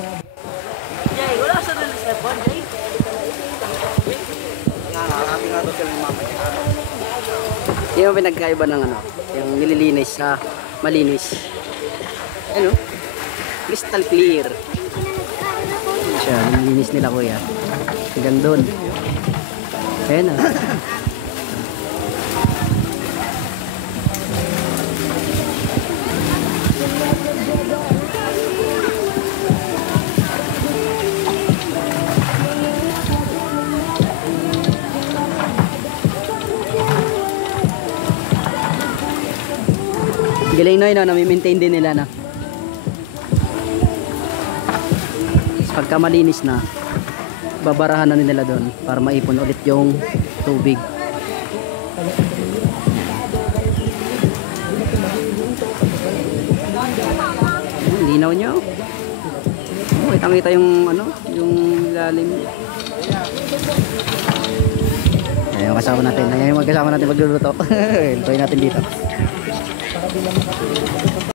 Jay, wala sa doon sa phone, Jay. Nakakati nga to sila yung mama niya. Yung ang pinagkaiba ng ano, yung nililinis sa malinis. Ano? Crystal clear. Siya, nililinis nila kuya. Hanggang doon. Ayan ah. Galing no, no, nami-maintain din nila na. Pagka malinis na, babarahan na nila doon para maipon ulit yung tubig. Linaw nyo. Oh, kitang-kita yung ano, yung lalim. Ayan yung kasama natin. Ayan yung magkasama natin magluluto. Iltuin natin dito.